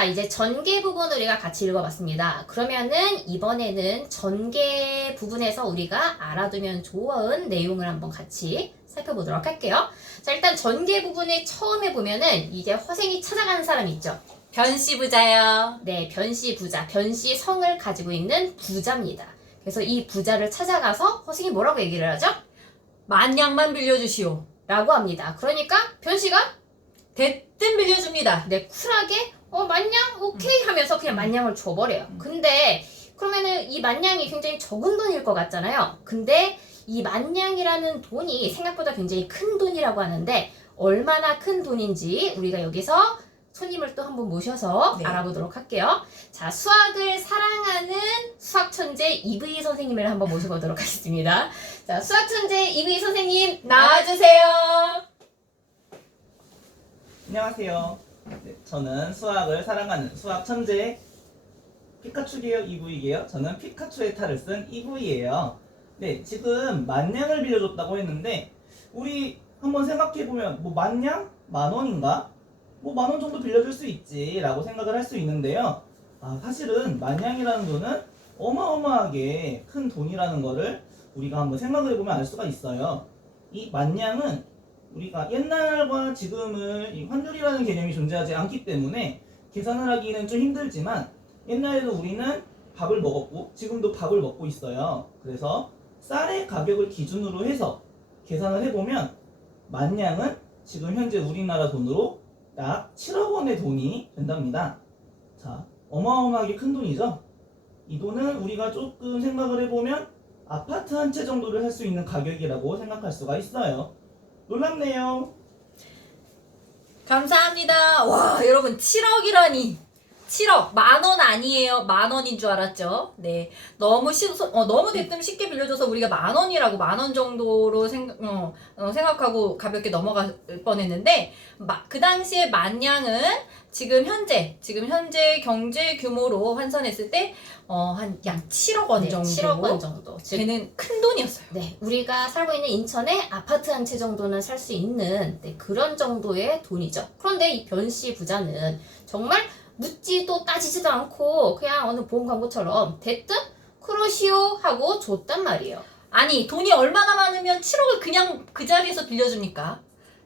자, 이제 전개 부분 우리가 같이 읽어봤습니다. 그러면은 이번에는 전개 부분에서 우리가 알아두면 좋은 내용을 한번 같이 살펴보도록 할게요. 자, 일단 전개 부분에 처음에 보면은 이제 허생이 찾아가는 사람 있죠? 변씨 부자요. 네, 변씨 부자, 변씨 성을 가지고 있는 부자입니다. 그래서 이 부자를 찾아가서 허생이 뭐라고 얘기를 하죠? 만냥만 빌려주시오. 라고 합니다. 그러니까 변씨가 대뜸 빌려줍니다. 네, 쿨하게 만냥 오케이 하면서 그냥 만냥을 줘버려요. 근데 그러면은 이 만냥이 굉장히 적은 돈일 것 같잖아요. 근데 이 만냥이라는 돈이 생각보다 굉장히 큰 돈이라고 하는데 얼마나 큰 돈인지 우리가 여기서 손님을 또 한번 모셔서 네. 알아보도록 할게요. 자, 수학을 사랑하는 수학천재 이브이 선생님을 한번 모셔보도록 하겠습니다. 자, 수학천재 이브이 선생님 나와주세요. 안녕하세요. 네, 저는 수학을 사랑하는 수학 천재 피카츄계요 이브이게요. 저는 피카츄의 탈을 쓴 이브이예요. 네, 지금 만냥을 빌려줬다고 했는데 우리 한번 생각해보면 뭐 만냥? 만 원인가? 뭐 만 원 정도 빌려줄 수 있지 라고 생각을 할 수 있는데요. 사실은 만냥이라는 돈은 어마어마하게 큰 돈이라는 거를 우리가 한번 생각을 해보면 알 수가 있어요. 이 만냥은 우리가 옛날과 지금은 이 환율이라는 개념이 존재하지 않기 때문에 계산을 하기는 좀 힘들지만 옛날에도 우리는 밥을 먹었고 지금도 밥을 먹고 있어요. 그래서 쌀의 가격을 기준으로 해서 계산을 해보면 만냥은 지금 현재 우리나라 돈으로 약 7억 원의 돈이 된답니다. 자, 어마어마하게 큰 돈이죠? 이 돈은 우리가 조금 생각을 해보면 아파트 한 채 정도를 할 수 있는 가격이라고 생각할 수가 있어요. 놀랍네요. 감사합니다. 와, 여러분 7억이라니. 7억 만 원 아니에요. 만 원인 줄 알았죠. 네, 너무 너무 대뜸 쉽게 빌려줘서 우리가 만 원이라고 만 원 정도로 생각하고 가볍게 넘어갈 뻔했는데 그 당시에 만냥은 지금 현재 경제 규모로 환산했을 때 한 약 7억 원 정도 7억 원 정도. 즉, 되는 큰 돈이었어요. 네, 우리가 살고 있는 인천에 아파트 한 채 정도는 살 수 있는 그런 정도의 돈이죠. 그런데 이 변씨 부자는 정말 묻지도 따지지도 않고 그냥 어느 보험 광고처럼 대뜸 그러시오 하고 줬단 말이에요. 아니, 돈이 얼마나 많으면 7억을 그냥 그 자리에서 빌려줍니까?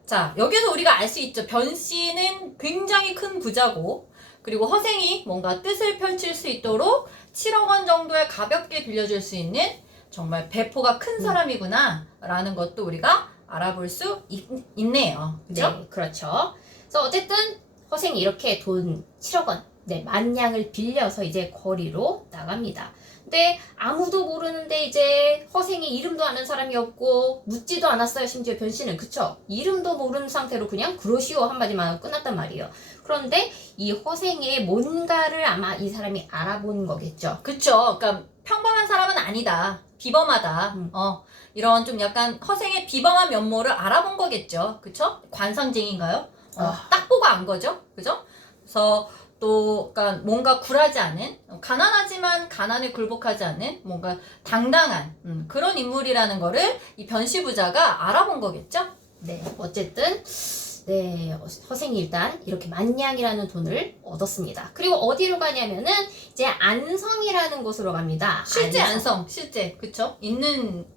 자, 여기서 우리가 알 수 있죠. 변씨는 굉장히 큰 부자고, 그리고 허생이 뭔가 뜻을 펼칠 수 있도록 7억 원 정도에 가볍게 빌려줄 수 있는 정말 배포가 큰 사람이구나 라는 것도 우리가 알아볼 수 있네요. 그죠? 네, 그렇죠. 그래서 어쨌든 허생이 이렇게 돈 7억 원, 네, 만냥을 빌려서 이제 거리로 나갑니다. 근데 아무도 모르는데 이제 허생이 이름도 아는 사람이 없고 묻지도 않았어요. 심지어 변씨는. 그쵸? 이름도 모르는 상태로 그냥 그러시오 한마디만 하고 끝났단 말이에요. 그런데 이 허생의 뭔가를 아마 이 사람이 알아본 거겠죠. 그쵸. 그러니까 평범한 사람은 아니다. 비범하다. 이런 좀 약간 허생의 비범한 면모를 알아본 거겠죠. 그쵸? 관상쟁인가요? 딱 보고 안 거죠. 그죠? 그래서 또 그러니까 뭔가 굴하지 않은, 가난하지만 가난에 굴복하지 않은 뭔가 당당한 그런 인물이라는 거를 이 변씨 부자가 알아본 거겠죠. 네, 어쨌든 네, 허생이 일단 이렇게 만냥이라는 돈을 얻었습니다. 그리고 어디로 가냐면은 이제 안성이라는 곳으로 갑니다. 실제 안성, 실제 그쵸?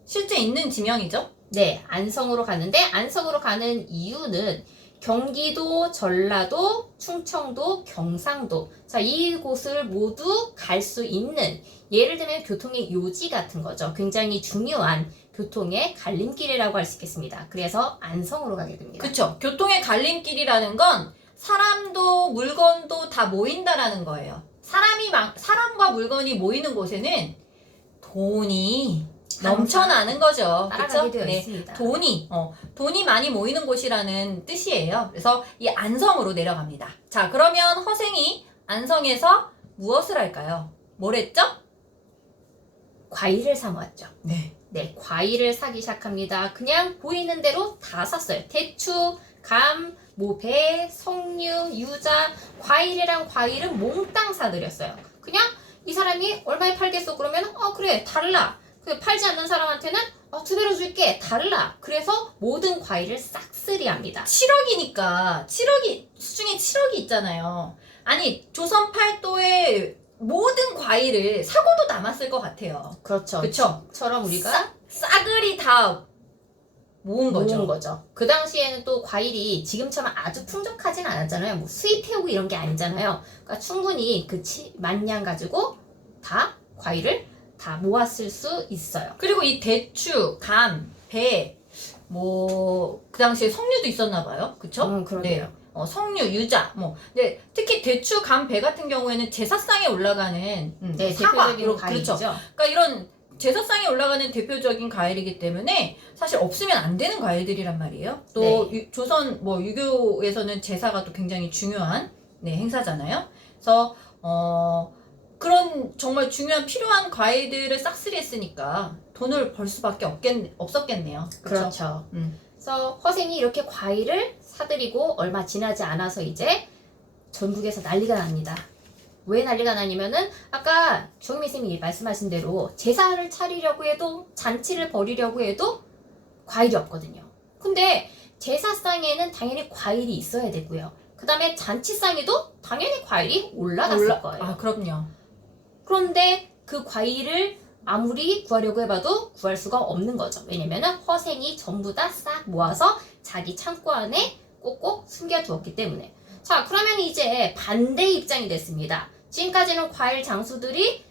실제 있는 지명이죠. 네, 안성으로 가는데 안성으로 가는 이유는 경기도, 전라도, 충청도, 경상도. 자, 이곳을 모두 갈 수 있는 예를 들면 교통의 요지 같은 거죠. 굉장히 중요한 교통의 갈림길이라고 할 수 있겠습니다. 그래서 안성으로 가게 됩니다. 그쵸? 교통의 갈림길이라는 건 사람도 물건도 다 모인다라는 거예요. 사람과 물건이 모이는 곳에는 돈이 넘쳐나는 거죠. 따라가게 그쵸? 되어 네, 있습니다. 돈이 많이 모이는 곳이라는 뜻이에요. 그래서 이 안성으로 내려갑니다. 자, 그러면 허생이 안성에서 무엇을 할까요? 뭘 했죠? 과일을 사 모았죠. 네. 네, 과일을 사기 시작합니다. 그냥 보이는 대로 다 샀어요. 대추, 감, 배, 석류, 유자, 과일이랑 과일은 몽땅 사들였어요. 그냥 이 사람이 얼마에 팔겠어? 그러면 그래, 달라. 팔지 않는 사람한테는 2배로 줄게, 달라. 그래서 모든 과일을 싹쓸이 합니다. 7억이니까 7억이 수중에 7억이 있잖아요. 아니 조선 팔도의 모든 과일을 사고도 남았을 것 같아요. 그렇죠. 그쵸? 처럼 우리가 싸그리 다 모은 거죠. 모은 거죠. 그 당시에는 또 과일이 지금처럼 아주 풍족하진 않았잖아요. 뭐 수입해오고 이런 게 아니잖아요. 그러니까 충분히 그 만냥 가지고 다 과일을 다 모았을 수 있어요. 그리고 이 대추, 감, 배, 뭐 그 당시에 석류도 있었나 봐요. 그쵸? 그러게요. 네. 석류, 유자, 뭐. 네, 특히 대추, 감, 배 같은 경우에는 제사상에 올라가는 네, 사과, 대표적인 과일이죠. 그렇죠. 그러니까 이런 제사상에 올라가는 대표적인 과일이기 때문에 사실 없으면 안 되는 과일들이란 말이에요. 또 조선 뭐 유교에서는 제사가 또 굉장히 중요한 행사잖아요. 그래서 그런 정말 중요한 필요한 과일들을 싹쓸이 했으니까 돈을 벌 수밖에 없었겠네요. 그렇죠. 음. 그래서 허생이 이렇게 과일을 사들이고 얼마 지나지 않아서 이제 전국에서 난리가 납니다. 왜 난리가 나냐면은 아까 조경미 선생님이 말씀하신 대로 제사를 차리려고 해도 잔치를 벌이려고 해도 과일이 없거든요. 근데 제사상에는 당연히 과일이 있어야 되고요. 그 다음에 잔치상에도 당연히 과일이 올라갔을 거예요. 아, 그럼요. 그런데 그 과일을 아무리 구하려고 해봐도 구할 수가 없는 거죠. 왜냐면은 허생이 전부 다 싹 모아서 자기 창고 안에 꼭꼭 숨겨두었기 때문에. 자, 그러면 이제 반대 입장이 됐습니다. 지금까지는 과일 장수들이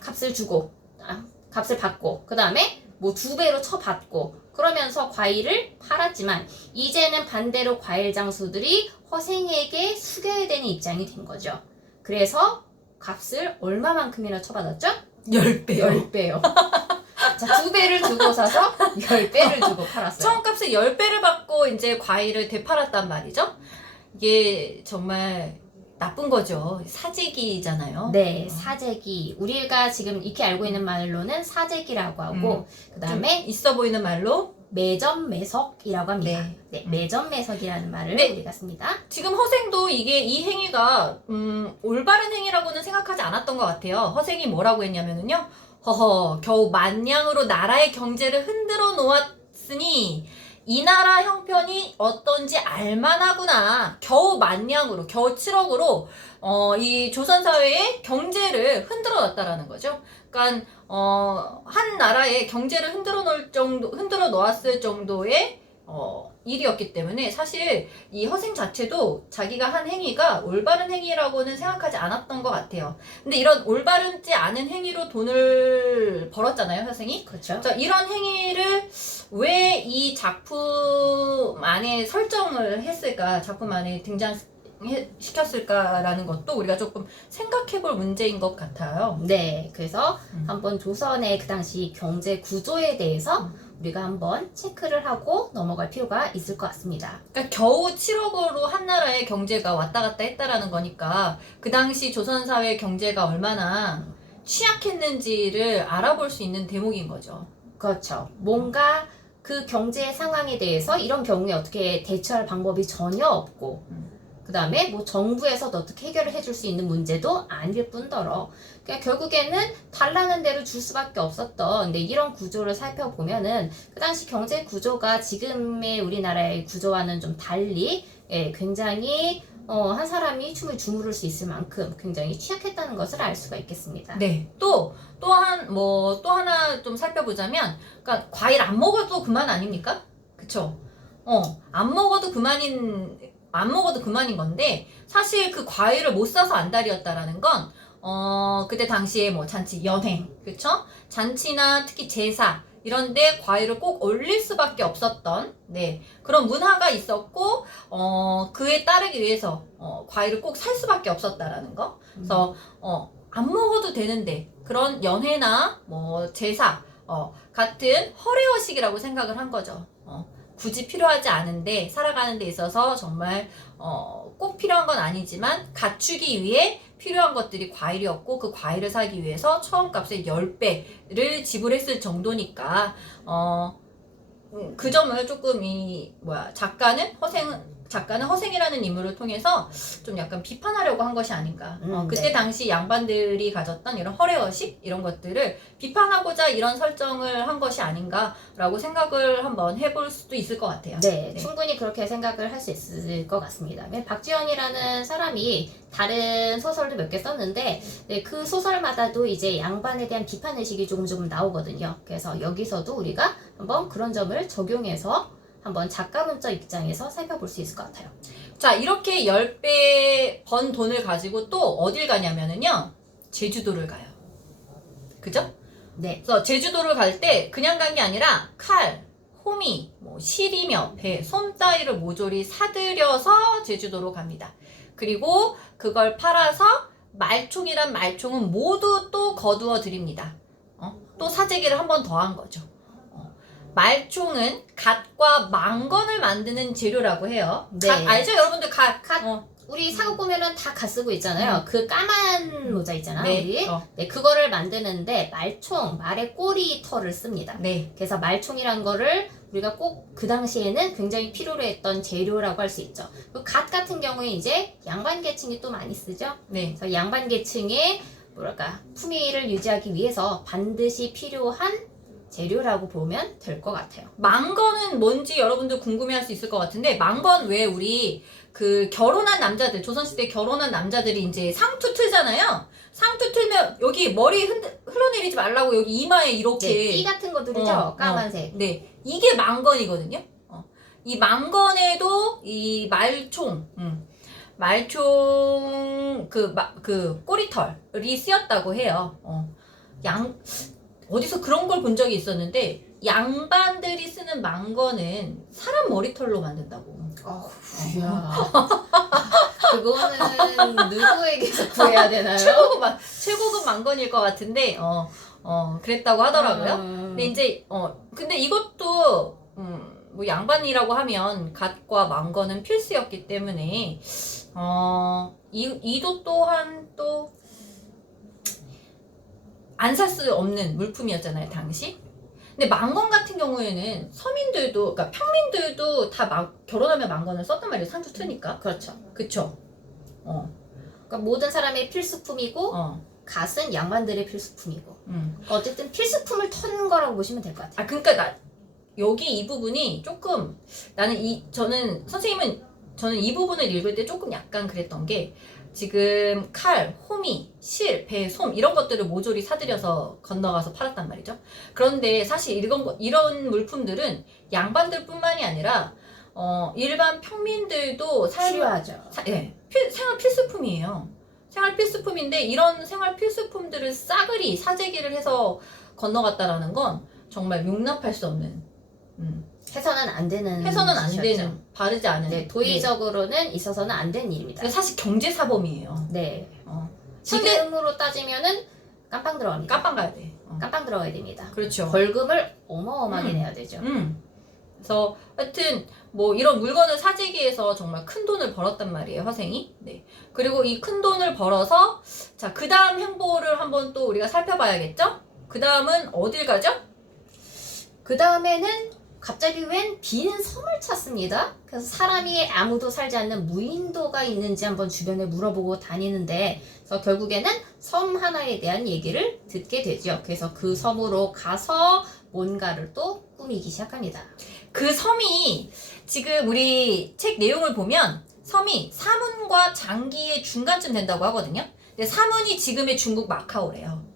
값을 주고, 값을 받고, 그 다음에 뭐 2배로 쳐받고, 그러면서 과일을 팔았지만, 이제는 반대로 과일 장수들이 허생에게 숙여야 되는 입장이 된 거죠. 그래서 값을 얼마만큼이나 쳐받았죠? 10배요. 10배요. 자, 2배를 주고 사서 10배를 주고 팔았어요. 처음값을 10배를 받고 이제 과일을 되팔았단 말이죠. 이게 정말 나쁜 거죠. 사재기잖아요. 네, 사재기. 우리가 지금 익히 알고 있는 말로는 사재기라고 하고, 그 다음에 좀 있어 보이는 말로 매점매석이라고 합니다. 네. 매점매석이라는 말을 네. 우리가 씁니다. 지금 허생도 이 행위가 올바른 행위라고는 생각하지 않았던 것 같아요. 허생이 뭐라고 했냐면은요. 허허, 겨우 만냥으로 나라의 경제를 흔들어 놓았으니 이 나라 형편이 어떤지 알만하구나. 겨우 만냥으로, 겨우 7억으로 이 조선 사회의 경제를 흔들어 놨다라는 거죠. 그러니까 한 나라의 경제를 흔들어 놓았을 정도의 일이었기 때문에 사실 이 허생 자체도 자기가 한 행위가 올바른 행위라고는 생각하지 않았던 것 같아요. 근데 이런 올바르지 않은 행위로 돈을 벌었잖아요, 허생이. 그렇죠. 자, 이런 행위를 왜 이 작품 안에 설정을 했을까, 작품 안에 등장시켰을까라는 것도 우리가 조금 생각해볼 문제인 것 같아요. 네, 그래서 한번 조선의 그 당시 경제 구조에 대해서 우리가 한번 체크를 하고 넘어갈 필요가 있을 것 같습니다. 그러니까 겨우 7억으로 한 나라의 경제가 왔다 갔다 했다라는 거니까 그 당시 조선 사회 경제가 얼마나 취약했는지를 알아볼 수 있는 대목인 거죠. 그렇죠. 뭔가 그 경제 상황에 대해서 이런 경우에 어떻게 대처할 방법이 전혀 없고, 그 다음에 뭐 정부에서도 어떻게 해결을 해줄 수 있는 문제도 아닐 뿐더러, 그러니까 결국에는 달라는 대로 줄 수밖에 없었던, 근데 이런 구조를 살펴보면은 그 당시 경제 구조가 지금의 우리나라의 구조와는 좀 달리 굉장히 한 사람이 춤을 주무를 수 있을 만큼 굉장히 취약했다는 것을 알 수가 있겠습니다. 네. 또 하나 좀 살펴보자면, 그러니까 과일 안 먹어도 그만 아닙니까? 그쵸? 안 먹어도 그만인 건데, 사실 그 과일을 못 사서 안달이었다라는 건, 그때 당시에 뭐 잔치, 연행, 그쵸? 잔치나 특히 제사, 이런데 과일을 꼭 올릴 수밖에 없었던, 그런 문화가 있었고, 그에 따르기 위해서, 과일을 꼭 살 수밖에 없었다라는 거. 그래서, 안 먹어도 되는데, 그런 연회나 뭐 제사, 같은 허례허식이라고 생각을 한 거죠. 굳이 필요하지 않은데 살아가는 데 있어서 정말 꼭 필요한 건 아니지만 갖추기 위해 필요한 것들이 과일이었고 그 과일을 사기 위해서 처음값의 10배를 지불했을 정도니까 그 점을 조금 작가는 작가는 허생이라는 인물을 통해서 좀 약간 비판하려고 한 것이 아닌가. 그때 네. 당시 양반들이 가졌던 이런 허례허식 이런 것들을 비판하고자 이런 설정을 한 것이 아닌가라고 생각을 한번 해볼 수도 있을 것 같아요. 네, 네. 충분히 그렇게 생각을 할 수 있을 것 같습니다. 박지원이라는 사람이 다른 소설도 몇 개 썼는데 네, 그 소설마다도 이제 양반에 대한 비판 의식이 조금 나오거든요. 그래서 여기서도 우리가 한번 그런 점을 적용해서 한번 작가론적 입장에서 살펴볼 수 있을 것 같아요. 자, 이렇게 10배 번 돈을 가지고 또 어딜 가냐면은요, 제주도를 가요. 그죠? 네, 그래서 제주도를 갈 때 그냥 간 게 아니라 칼, 호미, 뭐 실이며 배, 솜 따위를 모조리 사들여서 제주도로 갑니다. 그리고 그걸 팔아서 말총이란 말총은 모두 또 거두어 드립니다. 또 사재기를 한 번 더 한 거죠. 말총은 갓과 망건을 만드는 재료라고 해요. 네. 갓 알죠? 여러분들 갓. 갓. 우리 사고 보면은 다 갓 쓰고 있잖아요. 그 까만 모자 있잖아, 네. 우리. 네, 그거를 만드는데 말총, 말의 꼬리 털을 씁니다. 네. 그래서 말총이란 거를 우리가 꼭 그 당시에는 굉장히 필요로 했던 재료라고 할 수 있죠. 갓 같은 경우에 이제 양반 계층이 또 많이 쓰죠. 네. 그래서 양반 계층의 뭐랄까 품위를 유지하기 위해서 반드시 필요한 재료라고 보면 될 것 같아요. 망건은 뭔지 여러분들 궁금해할 수 있을 것 같은데 망건 왜 우리 그 결혼한 남자들 조선시대 결혼한 남자들이 이제 상투 틀잖아요. 상투 틀면 여기 머리 흘러내리지 말라고 여기 이마에 이렇게 네, 띠 같은 거 두르죠? 까만색. 네, 이게 망건이거든요. 이 망건에도 이 말총, 말총 그 꼬리털이 쓰였다고 해요. 어디서 그런 걸 본 적이 있었는데 양반들이 쓰는 망건은 사람 머리털로 만든다고. 이야. 그거는 누구에게서 구해야 되나요? 최고급 망건일 것 같은데 그랬다고 하더라고요. 근데 이제 근데 이것도 뭐 양반이라고 하면 갓과 망건은 필수였기 때문에 이도 또한 또 안 살 수 없는 물품이었잖아요, 당시. 근데 망건 같은 경우에는 서민들도, 그러니까 평민들도 다 결혼하면 망건을 썼단 말이에요, 상투 트니까. 그렇죠. 그쵸? 그러니까 모든 사람의 필수품이고 갓은 양반들의 필수품이고 어쨌든 필수품을 턴 거라고 보시면 될 것 같아요. 그러니까 여기 이 부분이 조금 저는 이 부분을 읽을 때 조금 약간 그랬던 게 지금 칼, 호미, 실, 배, 솜 이런 것들을 모조리 사들여서 건너가서 팔았단 말이죠. 그런데 사실 이런 물품들은 양반들뿐만이 아니라 일반 평민들도 필요하죠. 생활 필수품이에요. 생활 필수품인데 이런 생활 필수품들을 싸그리 사재기를 해서 건너갔다라는 건 정말 용납할 수 없는 해서는 안 되는 되는 바르지 않은 네, 도의적으로는 있어서는 안 되는 일입니다. 사실 경제사범이에요. 네. 지금 지금으로 따지면은 깜빵 들어갑니다. 깜빵 가야 돼. 깜빵 들어가야 됩니다. 그렇죠. 벌금을 어마어마하게 내야 되죠. 그래서 하여튼 뭐 이런 물건을 사재기해서 정말 큰 돈을 벌었단 말이에요, 허생이. 네. 그리고 이 큰 돈을 벌어서 자, 그 다음 행보를 한번 또 우리가 살펴봐야겠죠? 그 다음은 어딜 가죠? 그 다음에는 갑자기 웬 빈 섬을 찾습니다. 그래서 사람이 아무도 살지 않는 무인도가 있는지 한번 주변에 물어보고 다니는데 그래서 결국에는 섬 하나에 대한 얘기를 듣게 되죠. 그래서 그 섬으로 가서 뭔가를 또 꾸미기 시작합니다. 그 섬이 지금 우리 책 내용을 보면 섬이 사문과 장기의 중간쯤 된다고 하거든요. 근데 사문이 지금의 중국 마카오래요.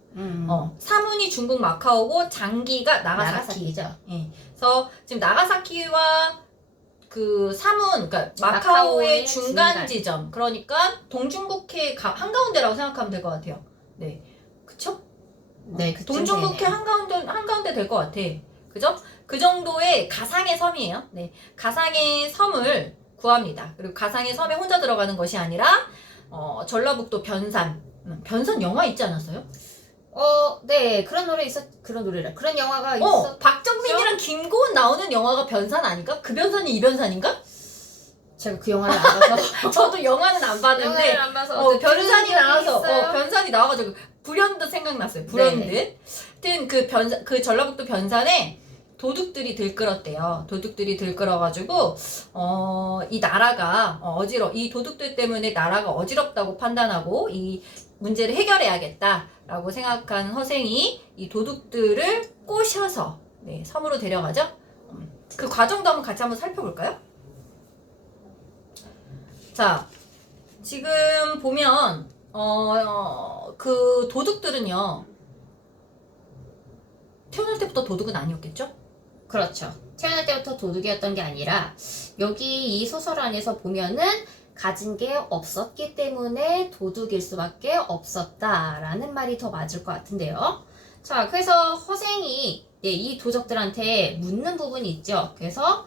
사문이 중국 마카오고 장기가 나가사키죠. 예. 그래서 지금 나가사키와 그 사문, 그러니까 마카오의 중간 지점, 그러니까 동중국해 한가운데라고 생각하면 될 것 같아요. 네, 그쵸? 네, 동중국해 한가운데 될 것 같아. 그죠? 그 정도의 가상의 섬이에요. 네, 가상의 섬을 구합니다. 그리고 가상의 섬에 혼자 들어가는 것이 아니라 전라북도 변산 영화 있지 않았어요? 네, 그런 영화가 있었. 박정민이랑 김고은 나오는 영화가 변산 아닌가? 그 변산이 이 변산인가? 제가 그 영화를 안 봐서. 저도 영화는 안 봤는데 영화를 안 봐서 변산이 나와서 있어요? 변산이 나와가지고 불현듯 생각났어요. 불현듯. 네. 하여튼 그 전라북도 변산에 도둑들이 들끓었대요. 도둑들이 들끓어가지고 이 나라가 이 도둑들 때문에 나라가 어지럽다고 판단하고 이 문제를 해결해야겠다라고 생각한 허생이 이 도둑들을 꼬셔서 네, 섬으로 데려가죠. 그 과정도 한번 같이 한번 살펴볼까요? 자, 지금 보면 그 도둑들은요 태어날 때부터 도둑은 아니었겠죠? 그렇죠. 태어날 때부터 도둑이었던 게 아니라 여기 이 소설 안에서 보면은 가진 게 없었기 때문에 도둑일 수밖에 없었다라는 말이 더 맞을 것 같은데요. 자, 그래서 허생이 이 도적들한테 묻는 부분이 있죠. 그래서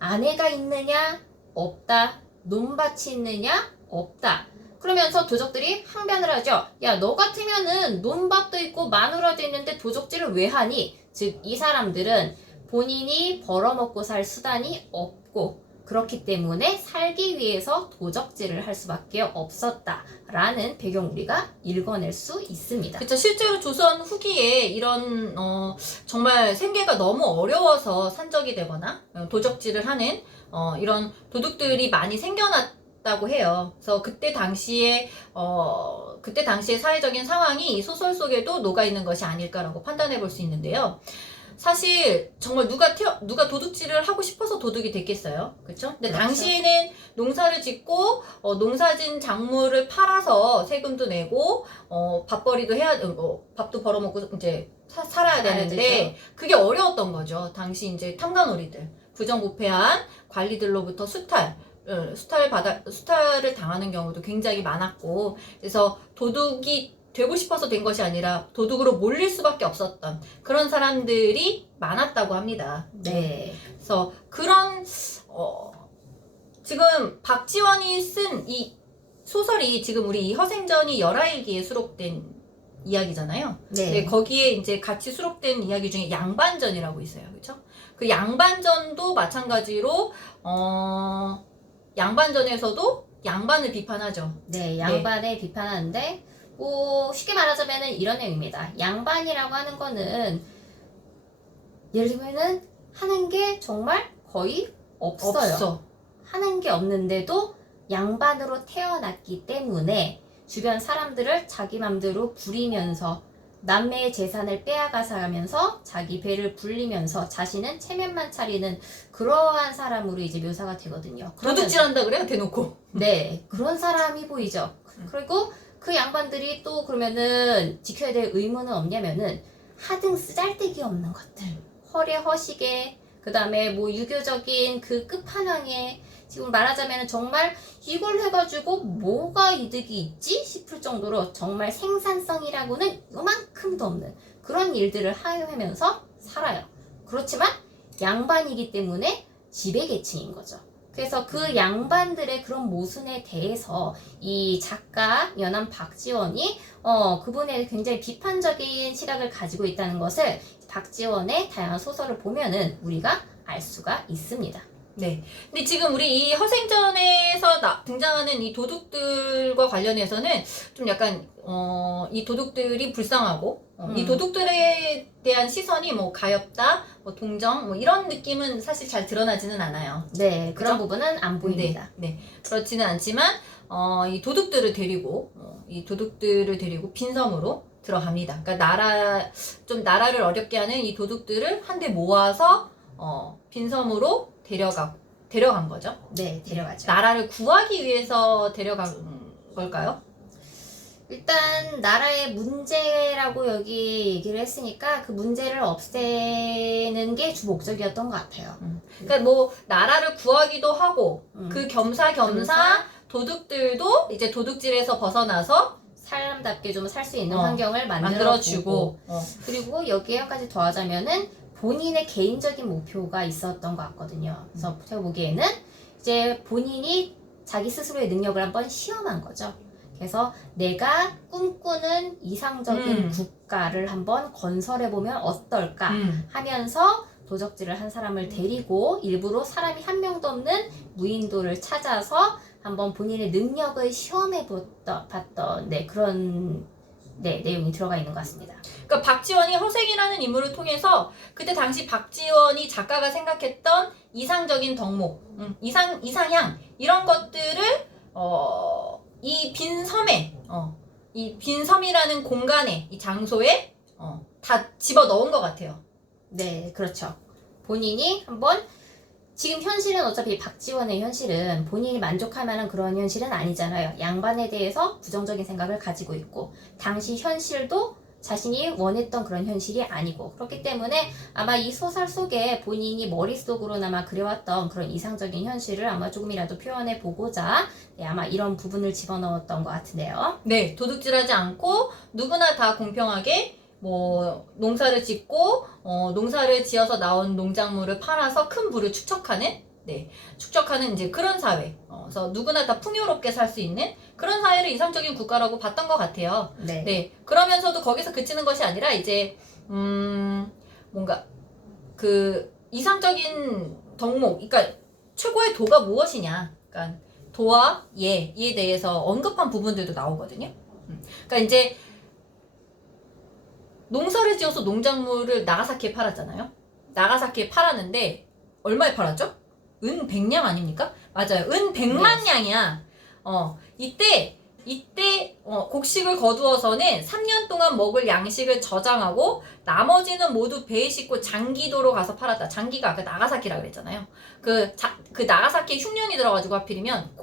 아내가 있느냐? 없다. 논밭이 있느냐? 없다. 그러면서 도적들이 항변을 하죠. 야, 너 같으면은 논밭도 있고 마누라도 있는데 도적질을 왜 하니? 즉, 이 사람들은 본인이 벌어먹고 살 수단이 없고 그렇기 때문에 살기 위해서 도적질을 할 수밖에 없었다라는 배경 우리가 읽어낼 수 있습니다. 그렇죠. 실제로 조선 후기에 이런 정말 생계가 너무 어려워서 산적이 되거나 도적질을 하는 이런 도둑들이 많이 생겨났다고 해요. 그래서 그때 당시에 사회적인 상황이 이 소설 속에도 녹아 있는 것이 아닐까라고 판단해 볼 수 있는데요. 사실 정말 누가 도둑질을 하고 싶어서 도둑이 됐겠어요. 그렇죠? 근데 그렇죠. 당시에는 농사를 짓고 농사진 작물을 팔아서 세금도 내고 밥벌이도 해야 밥도 벌어먹고 이제 살아야 되는데 되죠. 그게 어려웠던 거죠. 당시 이제 탐관오리들, 부정부패한 관리들로부터 수탈을 당하는 경우도 굉장히 많았고, 그래서 도둑이 되고 싶어서 된 것이 아니라 도둑으로 몰릴 수밖에 없었던 그런 사람들이 많았다고 합니다. 네. 그래서 그런 지금 박지원이 쓴 이 소설이 지금 우리 이 허생전이 열하일기에 수록된 이야기잖아요. 네. 네, 거기에 이제 같이 수록된 이야기 중에 양반전이라고 있어요. 그렇죠? 그 양반전도 마찬가지로 양반전에서도 양반을 비판하죠. 네, 양반을 비판하는데 뭐 쉽게 말하자면은 이런 내용입니다. 양반이라고 하는 거는 예를 들면은 하는 게 정말 거의 없어요. 없어. 하는 게 없는데도 양반으로 태어났기 때문에 주변 사람들을 자기 맘대로 부리면서 남매의 재산을 빼앗아가면서 자기 배를 불리면서 자신은 체면만 차리는 그러한 사람으로 이제 묘사가 되거든요. 도둑질한다 그래요, 대놓고. 네, 그런 사람이 보이죠. 그리고 그 양반들이 또 그러면은 지켜야 될 의무는 없냐면은 하등 쓰잘데기 없는 것들, 허례 허식에, 그 다음에 뭐 유교적인 그 끝판왕에 지금 말하자면 정말 이걸 해가지고 뭐가 이득이 있지 싶을 정도로 정말 생산성이라고는 요만큼도 없는 그런 일들을 하면서 살아요. 그렇지만 양반이기 때문에 지배계층인 거죠. 그래서 그 양반들의 그런 모순에 대해서 이 작가 연암 박지원이 그분의 굉장히 비판적인 시각을 가지고 있다는 것을 박지원의 다양한 소설을 보면은 우리가 알 수가 있습니다. 네. 근데 지금 우리 이 허생전에서 등장하는 이 도둑들과 관련해서는 좀 약간 이 도둑들이 불쌍하고 이 도둑들에 대한 시선이 뭐 가엾다, 뭐 동정, 뭐 이런 느낌은 사실 잘 드러나지는 않아요. 네, 그런 그죠? 부분은 안 보입니다. 네. 그렇지는 않지만 이 도둑들을 데리고 빈섬으로 들어갑니다. 그러니까 나라를 어렵게 하는 이 도둑들을 한데 모아서 빈섬으로 데려간 거죠. 네, 데려가죠. 나라를 구하기 위해서 데려간 걸까요? 일단 나라의 문제라고 여기 얘기를 했으니까 그 문제를 없애는 게 주 목적이었던 것 같아요. 그러니까 뭐 나라를 구하기도 하고 그 겸사겸사 겸사. 도둑들도 이제 도둑질에서 벗어나서 사람답게 좀 살 수 있는 환경을 만들어주고 만들어주고 그리고 여기에까지 더하자면은 본인의 개인적인 목표가 있었던 것 같거든요. 그래서 제가 보기에는 이제 본인이 자기 스스로의 능력을 한번 시험한 거죠. 그래서 내가 꿈꾸는 이상적인 국가를 한번 건설해보면 어떨까 하면서 도적질을 한 사람을 데리고 일부러 사람이 한 명도 없는 무인도를 찾아서 한번 본인의 능력을 시험해 봤던 그런 네, 내용이 들어가 있는 것 같습니다. 그러니까 박지원이 허생이라는 인물을 통해서 그때 당시 박지원이 작가가 생각했던 이상적인 덕목, 이상향 이런 것들을 이 빈 섬에, 이 빈 섬이라는 공간에, 이 장소에 다 집어 넣은 것 같아요. 네, 그렇죠. 본인이 한번 지금 현실은 어차피 박지원의 현실은 본인이 만족할 만한 그런 현실은 아니잖아요. 양반에 대해서 부정적인 생각을 가지고 있고 당시 현실도 자신이 원했던 그런 현실이 아니고 그렇기 때문에 아마 이 소설 속에 본인이 머릿속으로나마 그려왔던 그런 이상적인 현실을 아마 조금이라도 표현해 보고자 네, 아마 이런 부분을 집어넣었던 것 같은데요. 네, 도둑질하지 않고 누구나 다 공평하게 뭐 농사를 짓고 농사를 지어서 나온 농작물을 팔아서 큰 부를 축적하는 축적하는 이제 그런 사회. 그래서 누구나 다 풍요롭게 살 수 있는 그런 사회를 이상적인 국가라고 봤던 것 같아요. 네. 네. 그러면서도 거기서 그치는 것이 아니라 이제 뭔가 그 이상적인 덕목, 그러니까 최고의 도가 무엇이냐, 그러니까 도와 예에 대해서 언급한 부분들도 나오거든요. 그러니까 이제 농사를 지어서 농작물을 나가사키에 팔았잖아요. 나가사키에 팔았는데 얼마에 팔았죠? 은 100냥 아닙니까? 맞아요. 은 100만 냥이야. 이때 곡식을 거두어서는 3년 동안 먹을 양식을 저장하고 나머지는 모두 배에 싣고 장기도로 가서 팔았다. 장기가 아까 나가사키라 그랬잖아요. 그 나가사키에 흉년이 들어가지고 하필이면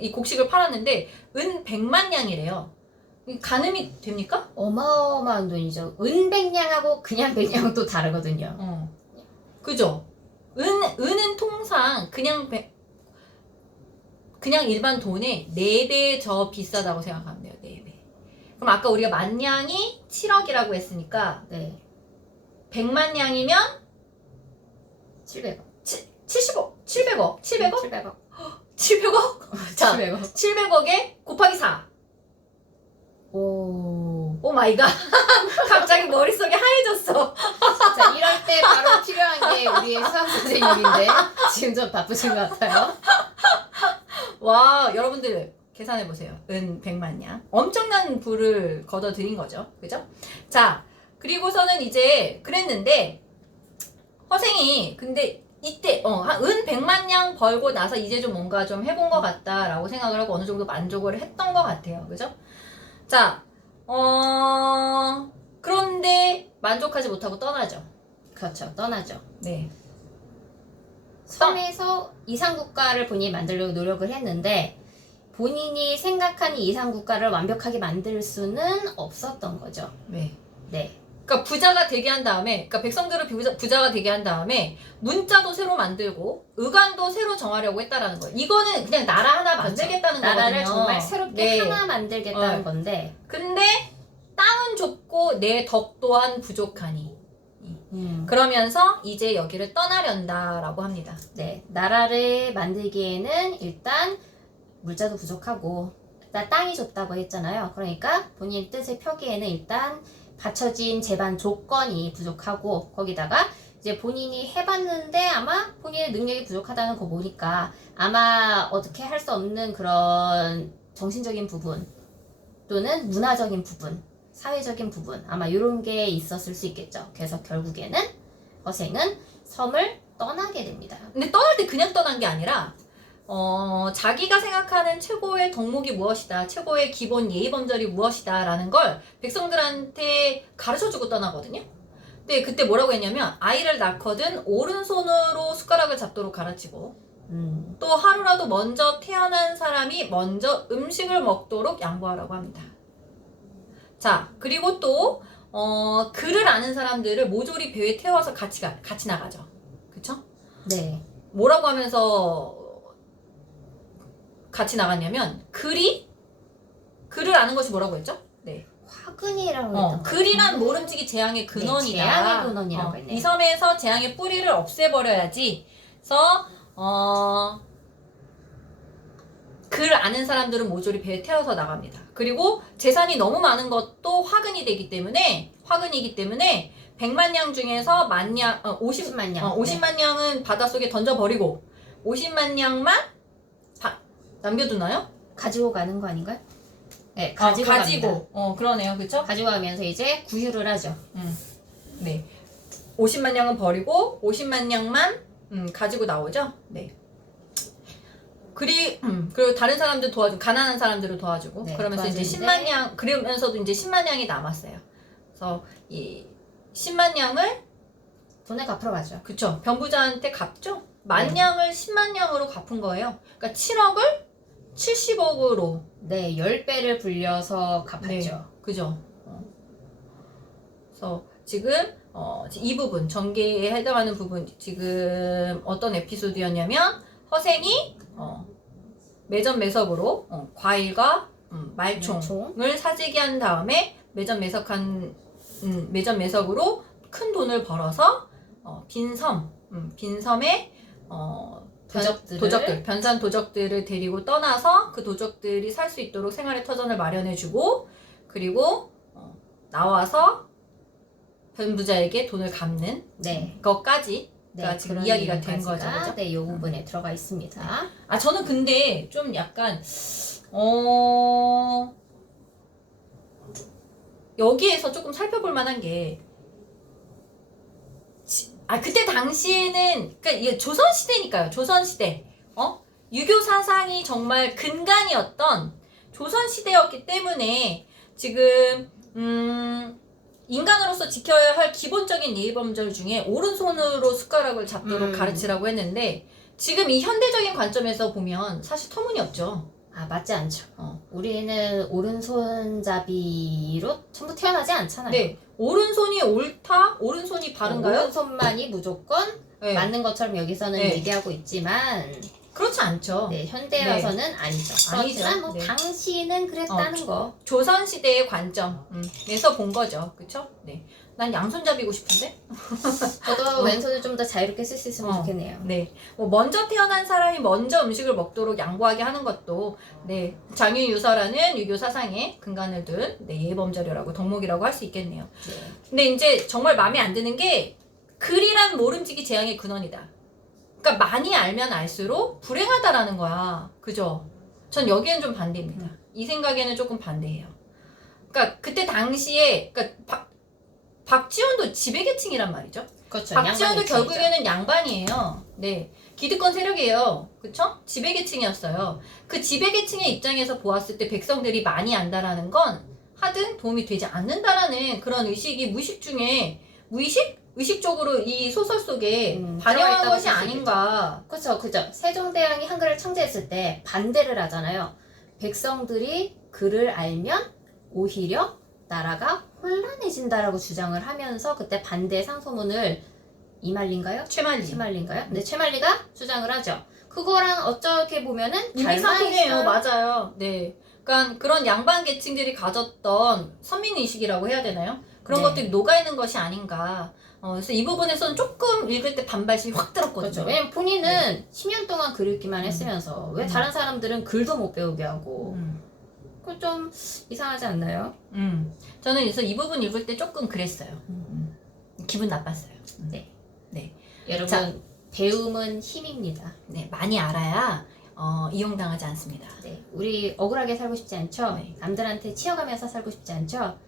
이 곡식을 팔았는데 은 100만 냥이래요. 가늠이 됩니까? 어마어마한 돈이죠. 은 100냥하고 그냥 100냥은 또 다르거든요. 그죠? 은은 통상 그냥 일반 돈의 4배 더 비싸다고 생각하면 돼요. 4배. 그럼 아까 우리가 만냥이 7억이라고 했으니까 네. 100만 냥이면 700억. 70억, 700억, 700억? 700억. 700억? 자, 700억. 700억에 곱하기 4. 오 마이 갓. 갑자기 머릿속이 하얘졌어. 자, 이럴 때 바로 필요한 게 우리의 수학 선생님인데 지금 좀 바쁘신 것 같아요. 와, 여러분들 계산해보세요. 은 100만 냥. 엄청난 부를 걷어들인 거죠. 그죠? 자, 그리고서는 이제 그랬는데 허생이 근데 이때 은 100만 냥 벌고 나서 이제 좀 뭔가 좀 해본 것 같다라고 생각을 하고 어느 정도 만족을 했던 것 같아요. 그죠? 자, 그런데 만족하지 못하고 떠나죠. 그렇죠. 떠나죠. 네. 섬에서 이상국가를 본인이 만들려고 노력을 했는데 본인이 생각하는 이상국가를 완벽하게 만들 수는 없었던 거죠. 네. 네. 그러니까 부자가 되게 한 다음에, 그러니까 백성들을 부자가 되게 한 다음에 문자도 새로 만들고 의관도 새로 정하려고 했다라는 거예요. 이거는 그냥 나라 하나 만들겠다는 거거든요. 나라를 정말 새롭게 네. 하나 만들겠다는 건데. 근데 땅은 좁고 내 덕 또한 부족하니. 그러면서 이제 여기를 떠나련다라고 합니다. 네. 나라를 만들기에는 일단 물자도 부족하고 일단 땅이 좁다고 했잖아요. 그러니까 본인 뜻을 펴기에는 일단 갖춰진 재반 조건이 부족하고 거기다가 이제 본인이 해봤는데 아마 본인의 능력이 부족하다는 거 보니까 아마 어떻게 할 수 없는 그런 정신적인 부분 또는 문화적인 부분, 사회적인 부분 아마 이런 게 있었을 수 있겠죠. 그래서 결국에는 허생은 섬을 떠나게 됩니다. 근데 떠날 때 그냥 떠난 게 아니라 자기가 생각하는 최고의 덕목이 무엇이다, 최고의 기본 예의범절이 무엇이다 라는 걸 백성들한테 가르쳐주고 떠나거든요. 근데 그때 뭐라고 했냐면 아이를 낳거든 오른손으로 숟가락을 잡도록 가르치고 또 하루라도 먼저 태어난 사람이 먼저 음식을 먹도록 양보하라고 합니다. 자, 그리고 또 글을 아는 사람들을 모조리 배에 태워서 같이 나가죠. 그쵸? 네. 뭐라고 하면서 같이 나갔냐면 글을 아는 것이 뭐라고 했죠? 네. 화근이라고 했던 글이란 모름지기 재앙의 근원이다. 네, 재앙의 근원이라고 했네요. 이 섬에서 재앙의 뿌리를 없애버려야지. 그래서 글 아는 사람들은 모조리 배에 태워서 나갑니다. 그리고 재산이 너무 많은 것도 화근이기 때문에 100만 냥 중에서 50만 냥 50만 냥은 바닷속에 던져버리고 50만 냥만 남겨두나요? 가지고 가는 거 아닌가요? 네, 가지고 갑니다. 그러네요. 그쵸? 가지고 가면서 이제 구휼을 하죠. 네. 50만 냥은 버리고 50만 냥만 가지고 나오죠. 네. 그리고 다른 사람들 도와주고 가난한 사람들을 도와주고 네, 그러면서 이제 도와주는데 10만 냥 그러면서도 이제 10만 냥이 남았어요. 그래서 이 10만 냥을 돈을 갚으러 가죠. 그쵸 변부자한테 갚죠. 만 네. 냥을 10만 냥으로 갚은 거예요. 그러니까 7억을 70억으로 네, 10배를 불려서 갚았죠. 네, 그죠. 그래서 지금 이 부분 전개에 해당하는 부분 지금 어떤 에피소드였냐면 허생이 매점 매석으로 과일과 말총을 사재기 한 다음에 매점 매석으로 큰 돈을 벌어서 빈섬에 변산 도적들을 데리고 떠나서 그 도적들이 살 수 있도록 생활의 터전을 마련해주고 그리고 나와서 변부자에게 돈을 갚는 네. 것까지 네, 지금 그런 이야기가 된 내용까지가, 거죠, 그죠? 네, 이 부분에 들어가 있습니다. 저는 근데 좀 약간 여기에서 조금 살펴볼 만한 게 그때 당시에는 그러니까 이게 조선 시대니까요. 조선 시대. 유교 사상이 정말 근간이었던 조선 시대였기 때문에 지금 인간으로서 지켜야 할 기본적인 예의범절 중에 오른손으로 숟가락을 잡도록 가르치라고 했는데 지금 이 현대적인 관점에서 보면 사실 터무니없죠. 맞지 않죠. 우리는 오른손잡이로 전부 태어나지 않잖아요. 네, 오른손이 옳다, 오른손이 바른가요? 오른손만이 무조건 네. 맞는 것처럼 여기서는 네. 얘기하고 있지만, 그렇지 않죠. 네, 현대에서는 아니죠. 아니죠. 그렇지만 뭐 네. 당시는 그랬다는 거. 조선 시대의 관점에서 본 거죠, 그렇죠? 네, 난 양손잡이고 싶은데. 저도 왼손을 좀 더 자유롭게 쓸 수 있으면 어. 좋겠네요. 네, 뭐 먼저 태어난 사람이 먼저 음식을 먹도록 양보하게 하는 것도 네 장유유서라는 유교 사상의 근간을 둔 예의범절이라고 덕목이라고 할 수 있겠네요. 네. 근데 이제 정말 마음에 안 드는 게 글이란 모름지기 재앙의 근원이다. 그러니까 많이 알면 알수록 불행하다라는 거야. 그죠? 전 여기엔 좀 반대입니다. 이 생각에는 조금 반대예요. 그러니까 그때 당시에 그러니까 박지원도 지배계층이란 말이죠. 그렇죠. 박지원도 양반의 결국에는 양반이에요. 네. 기득권 세력이에요. 그쵸? 지배계층이었어요. 그 지배계층의 입장에서 보았을 때 백성들이 많이 안다라는 건 하등 도움이 되지 않는다라는 그런 의식이 무의식 중에 의식적으로 이 소설 속에 반영한 들어있다고 것이 볼수 아닌가. 그렇죠. 세종대왕이 한글을 창제했을 때 반대를 하잖아요. 백성들이 글을 알면 오히려 나라가 혼란해진다라고 주장을 하면서 그때 반대 상소문을 이말리인가요? 최말리인가요? 네, 최말리가 주장을 하죠. 그거랑 어떻게 보면은 일맥상통해요. 맞아요. 네. 그러니까 그런 양반 계층들이 가졌던 선민의식이라고 해야 되나요? 그런 네. 것들이 녹아있는 것이 아닌가. 그래서 이 부분에서는 조금 읽을 때 반발심이 확 들었거든요. 그렇죠. 왜냐면 본인은 10년 동안 글 읽기만 했으면서 왜 다른 사람들은 글도 못 배우게 하고 그거 좀 이상하지 않나요? 저는 그래서 이 부분 읽을 때 조금 그랬어요. 기분 나빴어요. 네. 네. 여러분 자. 배움은 힘입니다. 네, 많이 알아야 이용당하지 않습니다. 네, 우리 억울하게 살고 싶지 않죠? 네. 남들한테 치여가면서 살고 싶지 않죠?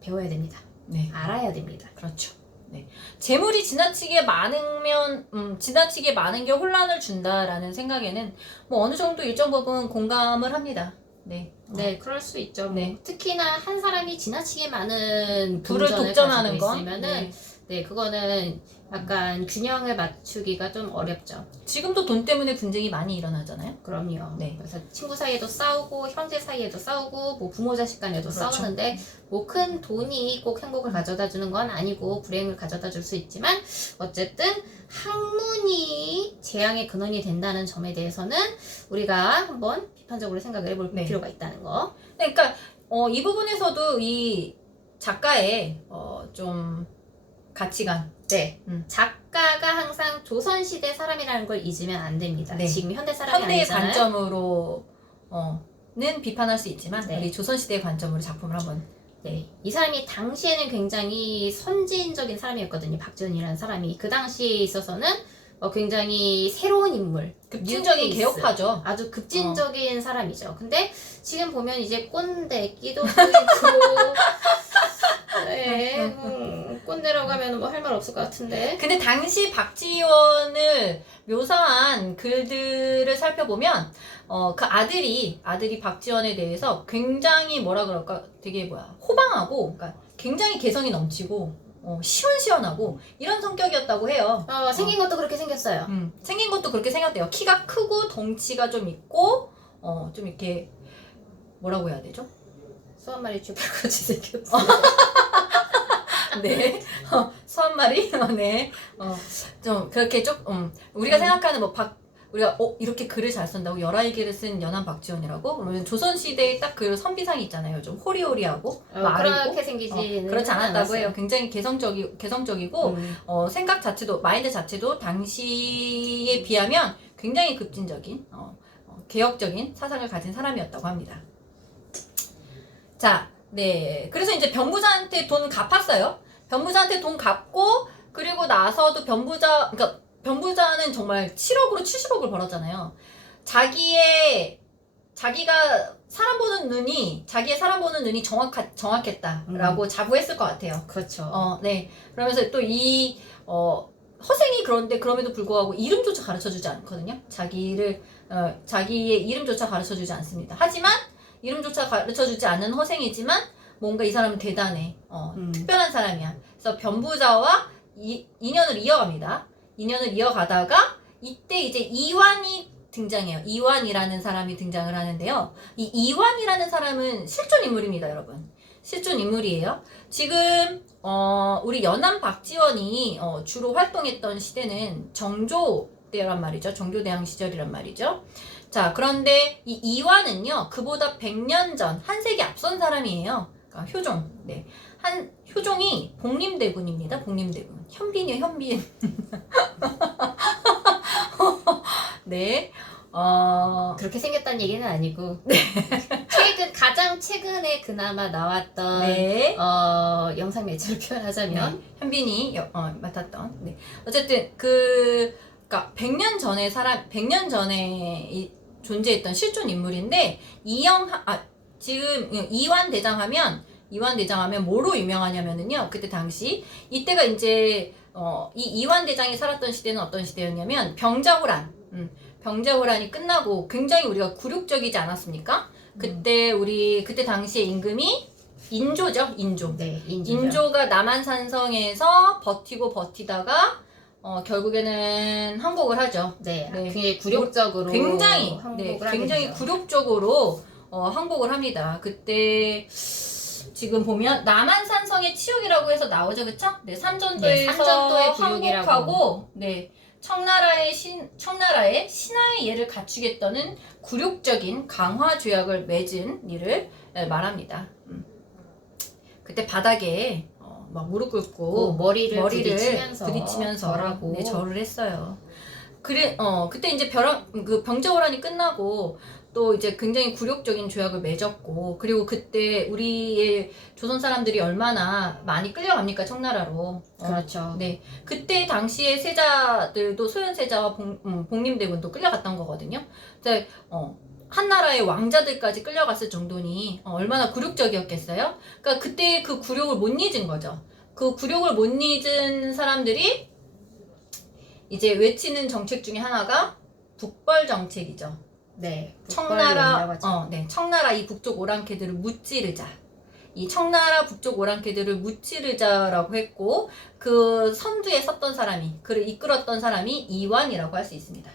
배워야 됩니다. 네, 알아야 됩니다. 그렇죠. 네. 재물이 지나치게 많으면 지나치게 많은 게 혼란을 준다라는 생각에는 뭐 어느 정도 일정 부분 공감을 합니다. 네. 네, 그럴 수 있죠. 네. 뭐 특히나 한 사람이 지나치게 많은 부를 금전을 독점하는 가지고 건 있으면은 네, 그거는 약간 균형을 맞추기가 좀 어렵죠. 지금도 돈 때문에 분쟁이 많이 일어나잖아요. 그럼요. 네. 그래서 친구 사이에도 싸우고 형제 사이에도 싸우고 뭐 부모 자식 간에도 그렇죠. 싸우는데 뭐 큰 돈이 꼭 행복을 가져다 주는 건 아니고 불행을 가져다 줄 수 있지만 어쨌든 학문이 재앙의 근원이 된다는 점에 대해서는 우리가 한번 비판적으로 생각을 해볼 네. 필요가 있다는 거. 그러니까 이 부분에서도 이 작가의 좀 가치관. 네. 음. 작가가 항상 조선시대 사람이라는 걸 잊으면 안 됩니다. 네. 지금 현대 사람이 현대의 아니잖아요. 관점으로는 비판할 수 있지만 네. 우리 조선시대의 관점으로 작품을 한번 네, 이 사람이 당시에는 굉장히 선진적인 사람이었거든요. 박지원이라는 사람이 그 당시에 있어서는 굉장히 새로운 인물, 급진적인 뉴페이스, 개혁파죠. 아주 급진적인 사람이죠. 근데 지금 보면 이제 꼰대 끼도 보이고 네, 꼰대라고 하면 뭐 할 말 없을 것 같은데. 근데 당시 박지원을 묘사한 글들을 살펴보면 그 아들이 박지원에 대해서 굉장히 뭐라 그럴까 되게 호방하고 그러니까 굉장히 개성이 넘치고 시원시원하고 이런 성격이었다고 해요. 생긴 것도 그렇게 생겼어요. 생긴 것도 그렇게 생겼대요. 키가 크고 덩치가 좀 있고 좀 이렇게 뭐라고 해야 되죠? 소 한 마리 쥐발같이 생겼어. 네, 소 한 마리. 네, 좀 그렇게 우리가 생각하는 우리가 이렇게 글을 잘 쓴다고 11개를 쓴 연한 박지원이라고 그러면 조선시대에 딱 그 선비상이 있잖아요. 좀 호리호리하고 마르고 그렇게 생기지는 그렇지 않았다고 않았어요. 해요. 굉장히 개성적이고 생각 자체도 마인드 자체도 당시에 비하면 굉장히 급진적인 개혁적인 사상을 가진 사람이었다고 합니다. 자, 네, 그래서 이제 변부자한테 돈 갚았어요. 변부자한테 돈 갚고 그리고 나서도 그러니까 변부자는 정말 7억으로 70억을 벌었잖아요. 자기의 사람 보는 눈이 정확했다라고 자부했을 것 같아요. 그렇죠. 네. 그러면서 또 허생이 그럼에도 불구하고 이름조차 가르쳐주지 않거든요. 자기의 이름조차 가르쳐주지 않습니다. 하지만 이름조차 가르쳐주지 않는 허생이지만 뭔가 이 사람은 대단해. 특별한 사람이야. 그래서 변부자와 인연을 이어갑니다. 인연을 이어가다가 이때 이제 이완이 등장해요. 이완이라는 사람이 등장을 하는데요. 이 이완이라는 사람은 실존 인물입니다, 여러분. 실존 인물이에요. 지금 우리 연안 박지원이 주로 활동했던 시대는 정조대란 말이죠. 정조대왕 시절이란 말이죠. 자, 그런데 이 이완은요, 그보다 100년 전, 한 세기 앞선 사람이에요. 그러니까 효종. 네. 효종이 복림대군입니다. 복림대군. 현빈이요, 현빈. 네. 그렇게 생겼다는 얘기는 아니고. 가장 최근에 그나마 나왔던 네. 영상 매체를 표현하자면 네. 현빈이 맡았던. 네. 어쨌든 그러니까 100년 전에 존재했던 실존 인물인데 지금 이완 대장 하면 뭐로 유명하냐면은요. 그때 당시 이때가 이제 이 이완 대장이 살았던 시대는 어떤 시대였냐면 병자호란이 끝나고 굉장히 우리가 굴욕적이지 않았습니까? 그때 당시의 임금이 인조죠. 인조. 네, 인조가 남한산성에서 버티다가 결국에는 항복을 하죠. 네, 네. 굉장히 굴욕적으로 굉장히 항복을 굉장히 하게 되죠. 굴욕적으로 항복을 합니다. 그때 지금 보면 남한산성의 치욕이라고 해서 나오죠, 그쵸? 네, 산전도에서 산전도의 굴욕이라고. 항복하고, 네, 청나라의 신하의 예를 갖추겠다는 굴욕적인 강화 조약을 맺은 일을 말합니다. 그때 바닥에 막 무릎 꿇고 머리를 부딪히면서 절하고. 네, 절을 했어요. 그때 이제 병자호란이 끝나고 또 이제 굉장히 굴욕적인 조약을 맺었고, 그리고 그때 우리의 조선 사람들이 얼마나 많이 끌려갑니까, 청나라로. 그렇죠. 네. 그때 당시의 세자들도 소현세자와 복림대군도 끌려갔던 거거든요. 그래서 한나라의 왕자들까지 끌려갔을 정도니 얼마나 굴욕적이었겠어요? 그러니까 그때 그 굴욕을 못 잊은 거죠. 그 굴욕을 못 잊은 사람들이 이제 외치는 정책 중에 하나가 북벌 정책이죠. 네. 청나라 이 북쪽 오랑캐들을 무찌르자. 이 청나라 북쪽 오랑캐들을 무찌르자라고 했고, 그 선두에 섰던 사람이, 그를 이끌었던 사람이 이완이라고 할 수 있습니다.